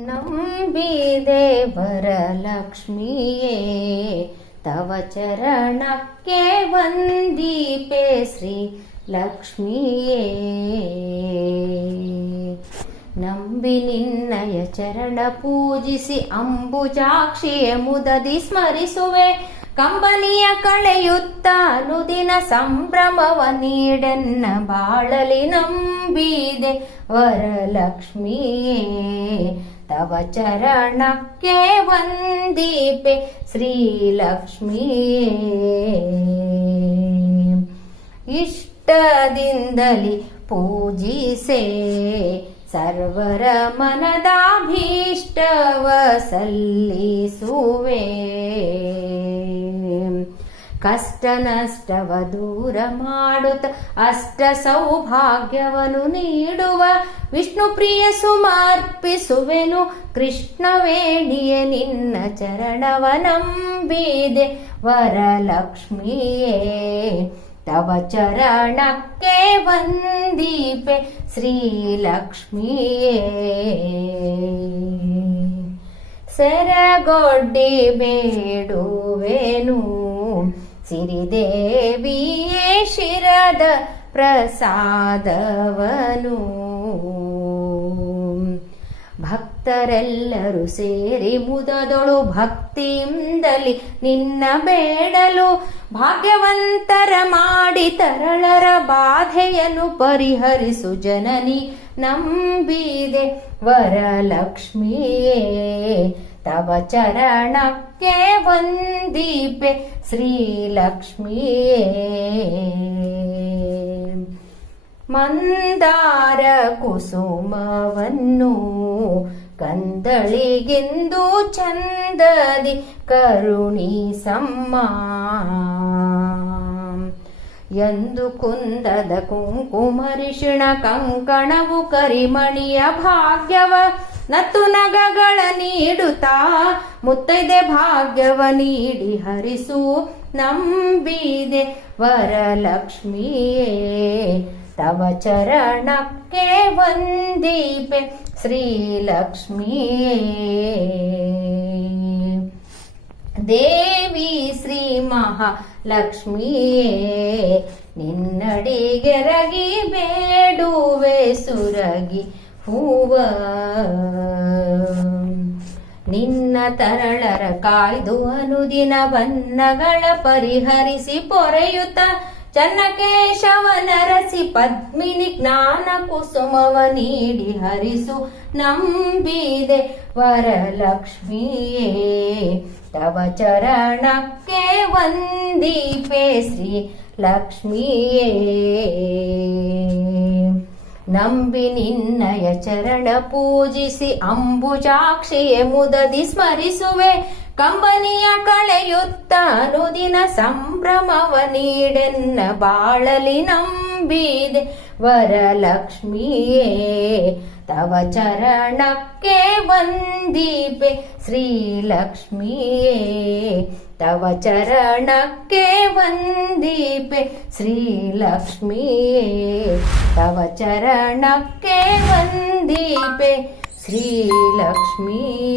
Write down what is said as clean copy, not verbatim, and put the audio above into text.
ನಂಬಿದೆ ವರಲಕ್ಷ್ಮಿಯೇ ತವ ಚರಣಕ್ಕೆ ವಂದಿಪೆ ಶ್ರೀ ಲಕ್ಷ್ಮಿಯೇ. ನಂಬಿ ನಿನ್ನಯ ಚರಣ ಪೂಜಿಸಿ ಅಂಬುಜಾಕ್ಷಿಯ ಮುದದಿ ಸ್ಮರಿಸುವೆ. ಕಂಬನಿಯ ಕಳೆಯುತ್ತ ಅನುದಿನ ಸಂಭ್ರಮವ ನೀಡೆನ್ನ ಬಾಳಲಿ. ನಂಬಿದೆ ವರಲಕ್ಷ್ಮಿಯೇ ತವ ಚರಣಕ್ಕೆ ವಂದಿಪೆ ಶ್ರೀಲಕ್ಷ್ಮಿಯೇ. ಇಷ್ಟದಿಂದಲಿ ಪೂಜಿಸೆ ಸರ್ವರ ಮನದಾಭೀಷ್ಟವ ಸಲ್ಲಿಸುವೆ. ಕಷ್ಟ ನಷ್ಟವ ದೂರ ಮಾಡುತ್ತ ಅಷ್ಟ ಸೌಭಾಗ್ಯವನ್ನು ನೀಡುವ ವಿಷ್ಣು ಪ್ರಿಯ ಸುಮರ್ಪಿಸುವೆನು. ಕೃಷ್ಣವೇಣಿಯೇ ನಿನ್ನ ಚರಣವ ನಂಬಿದೆ ವರಲಕ್ಷ್ಮಿಯೇ ತವ ಚರಣಕ್ಕೆ ವಂದಿಪೆ ಶ್ರೀಲಕ್ಷ್ಮಿಯೇ. ಸೆರಗೊಡ್ಡಿ ಬೇಡುವೆನು ಸಿರಿದೇವಿಯೇ ಶಿರದ ಪ್ರಸಾದವನು. ಭಕ್ತರೆಲ್ಲರೂ ಸೇರಿ ಮುದದೊಳು ಭಕ್ತಿಯಿಂದಲಿ ನಿನ್ನ ಬೇಡಲು. ಭಾಗ್ಯವಂತರ ಮಾಡಿ ತರಳರ ಬಾಧೆಯನ್ನು ಪರಿಹರಿಸು ಜನನಿ. ನಂಬಿದೆ ವರಲಕ್ಷ್ಮಿಯೇ ತವ ಚರಣಕ್ಕೆ ವಂದಿಪೆ ಶ್ರೀಲಕ್ಷ್ಮಿಯೇ. ಮಂದಾರ ಕುಸುಮವನ್ನು ಕಂದಳಿಗೆಂದು ಚಂದದಿ ಕರುಣಿಸಮ್ಮ. ಎಂದು ಕುಂದದ ಕುಂಕುಮರಿಷಿಣ ಕಂಕಣವು ಕರಿಮಣಿಯ ಭಾಗ್ಯವ ನತ್ತು ನಗಗಳ ನೀಡುತ್ತಾ ಮುತ್ತೈದೆ ಭಾಗ್ಯವ ನೀಡಿ ಹರಿಸು. ನಂಬಿದೆ ವರಲಕ್ಷ್ಮಿಯೇ ತವ ಚರಣಕ್ಕೆ ವಂದಿಪೆ ಶ್ರೀಲಕ್ಷ್ಮಿಯೇ. ದೇವಿ ಶ್ರೀ ಮಹಾಲಕ್ಷ್ಮಿಯೇ ನಿನ್ನಡಿಗೆರಗಿ ಬೇಡುವೆ ಸುರಗಿ ಹೂವ. ನಿನ್ನ ತರಳರ ಕಾಯ್ದು ಅನುದಿನ ಬನ್ನಗಳ ಪರಿಹರಿಸಿ ಪೊರೆಯುತ್ತ ಚನ್ನಕೇಶವನರಸಿ ಪದ್ಮಿನಿ ಜ್ಞಾನ ಕುಸುಮವ ನೀಡಿ ಹರಿಸು. ನಂಬಿದೆ ವರಲಕ್ಷ್ಮಿಯೇ ತವ ಚರಣಕ್ಕೆ ವಂದಿಪೆ ಶ್ರೀ ಲಕ್ಷ್ಮಿಯೇ. ನಂಬಿ ನಿನ್ನಯ ಚರಣ ಪೂಜಿಸಿ ಅಂಬುಜಾಕ್ಷಿಯೇ ಮುದದಿ ಸ್ಮರಿಸುವೆ. ಕಂಬನಿಯ ಕಳೆಯುತ್ತ ಅನುದಿನ ಸಂಭ್ರಮವ ನೀಡೆನ್ನ ಬಾಳಲಿ. ನಂಬಿದೆ ವರಲಕ್ಷ್ಮಿಯೇ ತವ ಚರಣಕ್ಕೆ ವಂದಿಪೆ ಶ್ರೀಲಕ್ಷ್ಮಿಯೇ. ತವ ಚರಣಕ್ಕೆ ವಂದಿಪೆ ಶ್ರೀಲಕ್ಷ್ಮಿಯೇ. ತವ ಚರಣಕ್ಕೆ ವಂದಿಪೆ ಶ್ರೀಲಕ್ಷ್ಮಿಯೇ.